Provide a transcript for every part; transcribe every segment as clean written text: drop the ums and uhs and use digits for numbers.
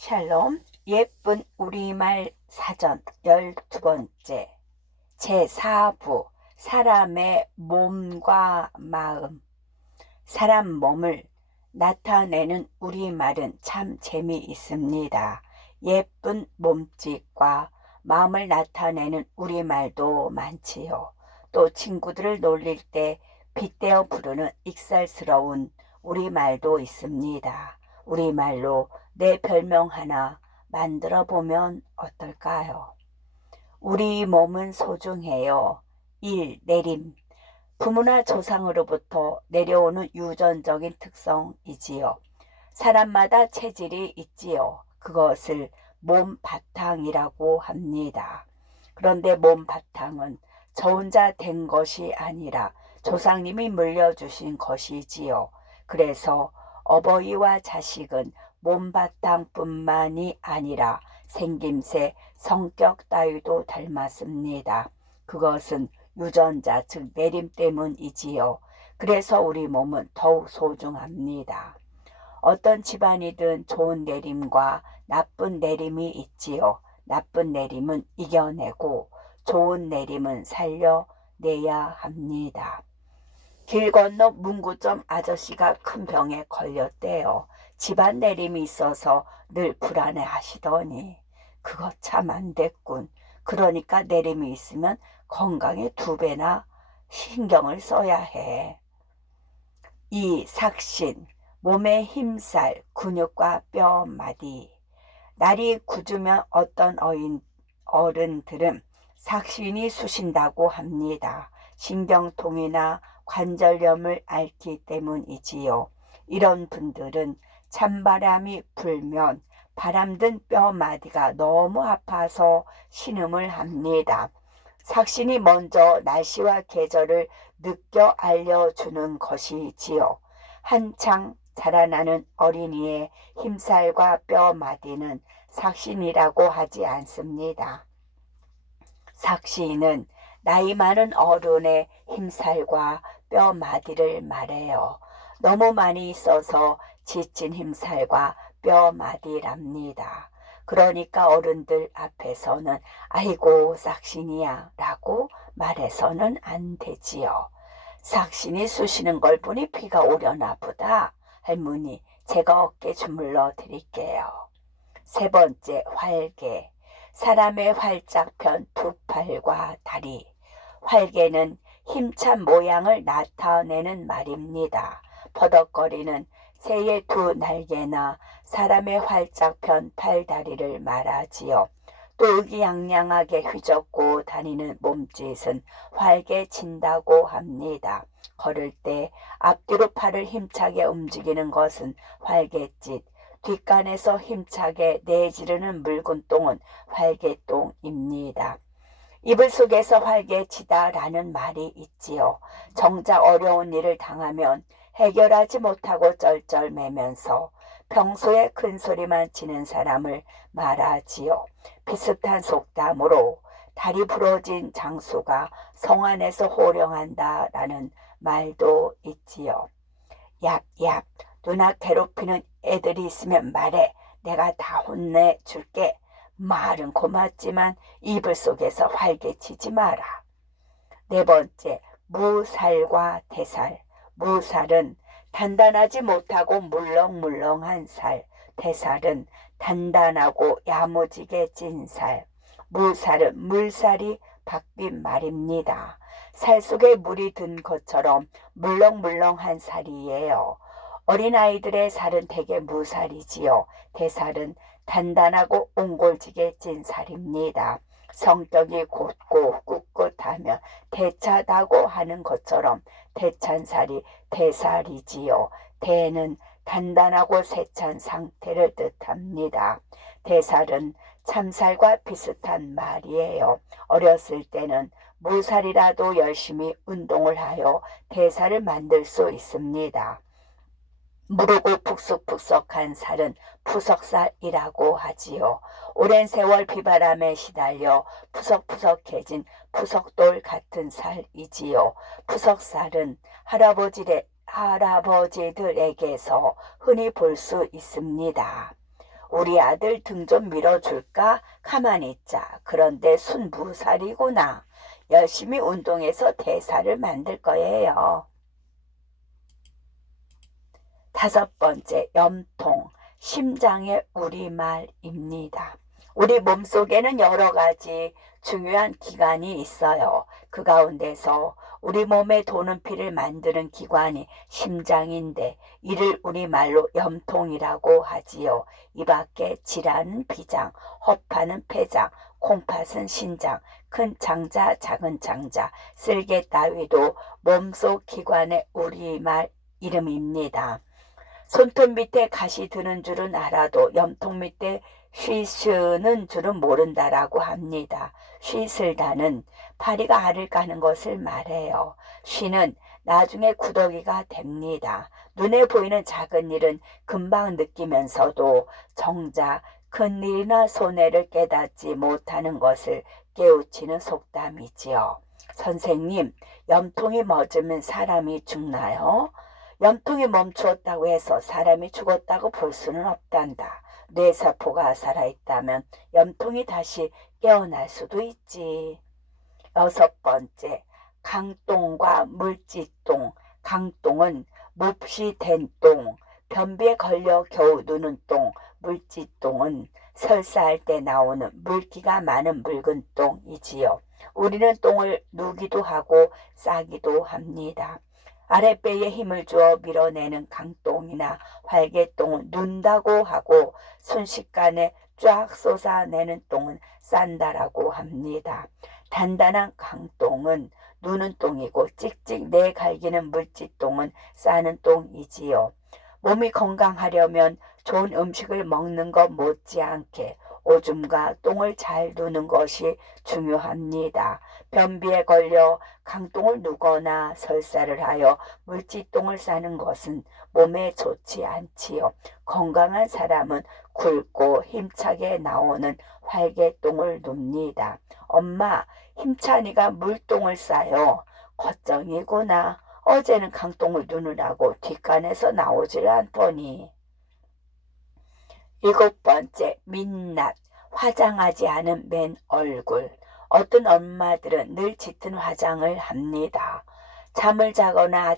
샬롬, 예쁜 우리말 사전 12번째 제4부 사람의 몸과 마음. 사람 몸을 나타내는 우리말은 참 재미있습니다. 예쁜 몸짓과 마음을 나타내는 우리말도 많지요. 또 친구들을 놀릴 때 빗대어 부르는 익살스러운 우리말도 있습니다. 우리말로 내 별명 하나 만들어 보면 어떨까요? 우리 몸은 소중해요. 1. 내림. 부모나 조상으로부터 내려오는 유전적인 특성이지요. 사람마다 체질이 있지요. 그것을 몸 바탕이라고 합니다. 그런데 몸 바탕은 저 혼자 된 것이 아니라 조상님이 물려주신 것이지요. 그래서 어버이와 자식은 몸바탕뿐만이 아니라 생김새, 성격 따위도 닮았습니다. 그것은 유전자, 즉 내림 때문이지요. 그래서 우리 몸은 더욱 소중합니다. 어떤 집안이든 좋은 내림과 나쁜 내림이 있지요. 나쁜 내림은 이겨내고 좋은 내림은 살려내야 합니다. 길 건너 문구점 아저씨가 큰 병에 걸렸대요. 집안 내림이 있어서 늘 불안해 하시더니 그거 참 안 됐군. 그러니까 내림이 있으면 건강에 2배나 신경을 써야 해. 2. 삭신. 몸의 힘살, 근육과 뼈 마디. 날이 굳으면 어떤 어른들은 삭신이 쑤신다고 합니다. 신경통이나 관절염을 앓기 때문이지요. 이런 분들은 찬바람이 불면 바람든 뼈마디가 너무 아파서 신음을 합니다. 삭신이 먼저 날씨와 계절을 느껴 알려주는 것이지요. 한창 자라나는 어린이의 힘살과 뼈마디는 삭신이라고 하지 않습니다. 삭신은 나이 많은 어른의 힘살과 뼈마디를 말해요. 너무 많이 있어서 지친 힘살과 뼈마디랍니다. 그러니까 어른들 앞에서는 아이고 삭신이야 라고 말해서는 안 되지요. 삭신이 쑤시는 걸 보니 비가 오려나 보다. 할머니, 제가 어깨 주물러 드릴게요. 3번째, 활개. 사람의 활짝 편 2팔과 다리. 활개는 힘찬 모양을 나타내는 말입니다. 퍼덕거리는 새의 2 날개나 사람의 활짝 편 팔다리를 말하지요. 또 의기양양하게 휘젓고 다니는 몸짓은 활개친다고 합니다. 걸을 때 앞뒤로 팔을 힘차게 움직이는 것은 활개짓, 뒷간에서 힘차게 내지르는 묽은 똥은 활개똥입니다. 이불 속에서 활개치다 라는 말이 있지요. 정작 어려운 일을 당하면 해결하지 못하고 쩔쩔매면서 평소에 큰 소리만 치는 사람을 말하지요. 비슷한 속담으로 다리 부러진 장수가 성 안에서 호령한다 라는 말도 있지요. 얍얍, 누나 괴롭히는 애들이 있으면 말해. 내가 다 혼내줄게. 말은 고맙지만 이불 속에서 활개치지 마라. 4번째, 무살과 대살. 무살은 단단하지 못하고 물렁물렁한 살, 대살은 단단하고 야무지게 찐 살. 무살은 물살이 바뀐 말입니다. 살 속에 물이 든 것처럼 물렁물렁한 살이에요. 어린아이들의 살은 대개 무살이지요. 대살은 단단하고 옹골지게 찐 살입니다. 성격이 곧고 꿋꿋하면 대차다고 하는 것처럼 대찬 살이 대살이지요. 대는 단단하고 세찬 상태를 뜻합니다. 대살은 참살과 비슷한 말이에요. 어렸을 때는 무살이라도 열심히 운동을 하여 대살을 만들 수 있습니다. 무르고 푹석푹석한 살은 푸석살이라고 하지요. 오랜 세월 비바람에 시달려 푸석푸석해진 푸석돌 같은 살이지요. 푸석살은 할아버지들에게서 흔히 볼 수 있습니다. 우리 아들 등 좀 밀어줄까? 가만히 있자. 그런데 순무살이구나. 열심히 운동해서 대사를 만들 거예요. 5번째, 염통, 심장의 우리말입니다. 우리 몸속에는 여러 가지 중요한 기관이 있어요. 그 가운데서 우리 몸에 도는 피를 만드는 기관이 심장인데 이를 우리말로 염통이라고 하지요. 이 밖에 지라는 비장, 허파는 폐장, 콩팥은 신장, 큰 창자, 작은 창자, 쓸개 따위도 몸속 기관의 우리말 이름입니다. 손톱 밑에 가시 드는 줄은 알아도 염통 밑에 쉬쉬는 줄은 모른다라고 합니다. 쉬슬다는 파리가 알을 까는 것을 말해요. 쉬는 나중에 구더기가 됩니다. 눈에 보이는 작은 일은 금방 느끼면서도 정작 큰 일이나 손해를 깨닫지 못하는 것을 깨우치는 속담이지요. 선생님, 염통이 멎으면 사람이 죽나요? 염통이 멈추었다고 해서 사람이 죽었다고 볼 수는 없단다. 뇌세포가 살아있다면 염통이 다시 깨어날 수도 있지. 6번째, 강똥과 물지똥. 강똥은 몹시 된 똥, 변비에 걸려 겨우 누는 똥. 물지똥은 설사할 때 나오는 물기가 많은 묽은 똥이지요. 우리는 똥을 누기도 하고 싸기도 합니다. 아랫배에 힘을 주어 밀어내는 강똥이나 활개똥은 눈다고 하고 순식간에 쫙 쏟아내는 똥은 싼다라고 합니다. 단단한 강똥은 누는 똥이고 찍찍 내갈기는 물지똥은 싸는 똥이지요. 몸이 건강하려면 좋은 음식을 먹는 것 못지않게 오줌과 똥을 잘 누는 것이 중요합니다. 변비에 걸려 강똥을 누거나 설사를 하여 물지똥을 싸는 것은 몸에 좋지 않지요. 건강한 사람은 굵고 힘차게 나오는 활개똥을 눕니다. 엄마, 힘찬이가 물똥을 싸요. 걱정이구나. 어제는 강똥을 누느라고 뒷간에서 나오질 않더니. 7번째, 민낯, 화장하지 않은 맨 얼굴. 어떤 엄마들은 늘 짙은 화장을 합니다. 잠을 자거나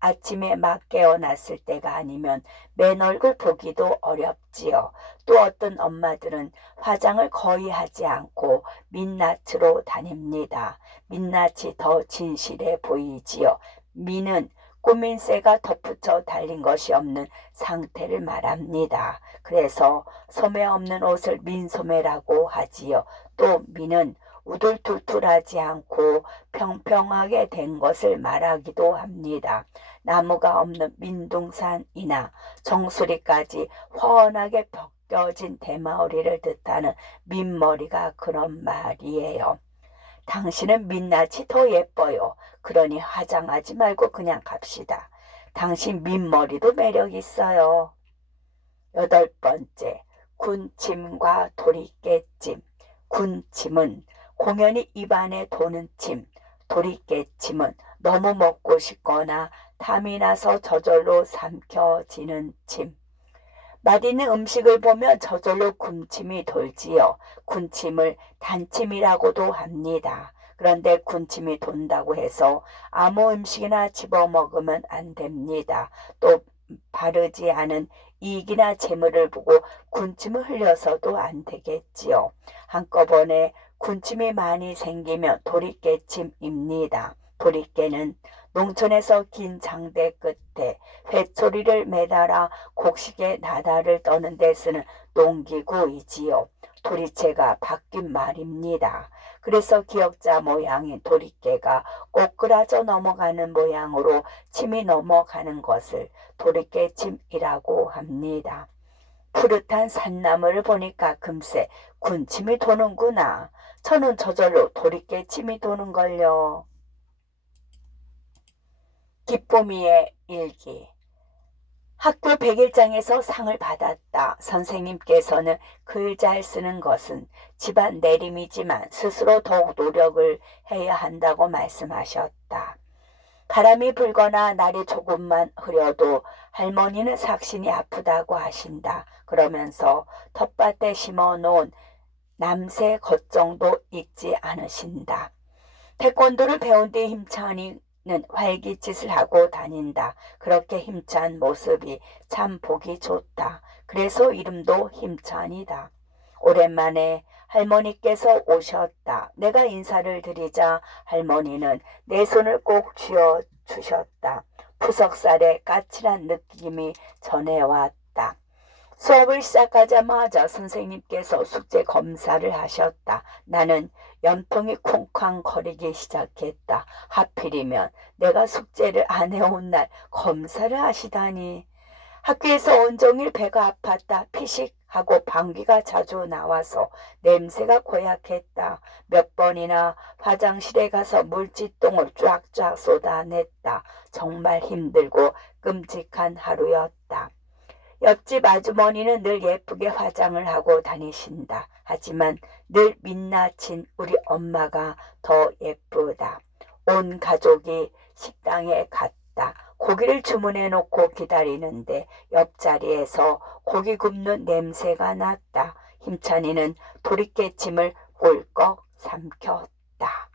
아침에 막 깨어났을 때가 아니면 맨 얼굴 보기도 어렵지요. 또 어떤 엄마들은 화장을 거의 하지 않고 민낯으로 다닙니다. 민낯이 더 진실해 보이지요. 민은 꾸민새가 덧붙여 달린 것이 없는 상태를 말합니다. 그래서 소매 없는 옷을 민소매라고 하지요. 또 민은 우둘툴툴하지 않고 평평하게 된 것을 말하기도 합니다. 나무가 없는 민둥산이나 정수리까지 훤하게 벗겨진 대마우리를 뜻하는 민머리가 그런 말이에요. 당신은 민낯이 더 예뻐요. 그러니 화장하지 말고 그냥 갑시다. 당신 민머리도 매력 있어요. 8번째, 군침과 도리깨침. 군침은 공연히 입안에 도는 침, 도리깨침은 너무 먹고 싶거나 탐이 나서 저절로 삼켜지는 침. 맛있는 음식을 보면 저절로 군침이 돌지요. 군침을 단침이라고도 합니다. 그런데 군침이 돈다고 해서 아무 음식이나 집어먹으면 안 됩니다. 또 바르지 않은 이익이나 재물을 보고 군침을 흘려서도 안 되겠지요. 한꺼번에 군침이 많이 생기면 도리깨침입니다. 도리깨는 농촌에서 긴 장대 끝에 회초리를 매달아 곡식에 나다를 떠는 데 쓰는 농기구이지요. 도리채가 바뀐 말입니다. 그래서 기역자 모양인 도리깨가 꼬꾸라져 넘어가는 모양으로 침이 넘어가는 것을 도리깨침이라고 합니다. 푸릇한 산나물을 보니까 금세 군침이 도는구나. 저는 저절로 도리깨침이 도는걸요. 기쁨이의 일기. 학교 100일장에서 상을 받았다. 선생님께서는 글 잘 쓰는 것은 집안 내림이지만 스스로 더욱 노력을 해야 한다고 말씀하셨다. 바람이 불거나 날이 조금만 흐려도 할머니는 삭신이 아프다고 하신다. 그러면서 텃밭에 심어놓은 남새 겉정도 잊지 않으신다. 태권도를 배운 뒤 힘찬이는 활기짓을 하고 다닌다. 그렇게 힘찬 모습이 참 보기 좋다. 그래서 이름도 힘찬이다. 오랜만에 할머니께서 오셨다. 내가 인사를 드리자 할머니는 내 손을 꼭 쥐어 주셨다. 푸석살에 까칠한 느낌이 전해왔다. 수업을 시작하자마자 선생님께서 숙제 검사를 하셨다. 나는 연통이 쿵쾅거리기 시작했다. 하필이면 내가 숙제를 안 해온 날 검사를 하시다니. 학교에서 온종일 배가 아팠다. 피식하고 방귀가 자주 나와서 냄새가 고약했다. 몇 번이나 화장실에 가서 물지똥을 쫙쫙 쏟아냈다. 정말 힘들고 끔찍한 하루였다. 옆집 아주머니는 늘 예쁘게 화장을 하고 다니신다. 하지만 늘 민낯인 우리 엄마가 더 예쁘다. 온 가족이 식당에 갔다. 고기를 주문해 놓고 기다리는데 옆자리에서 고기 굽는 냄새가 났다. 힘찬이는 도리깨침을 꿀꺽 삼켰다.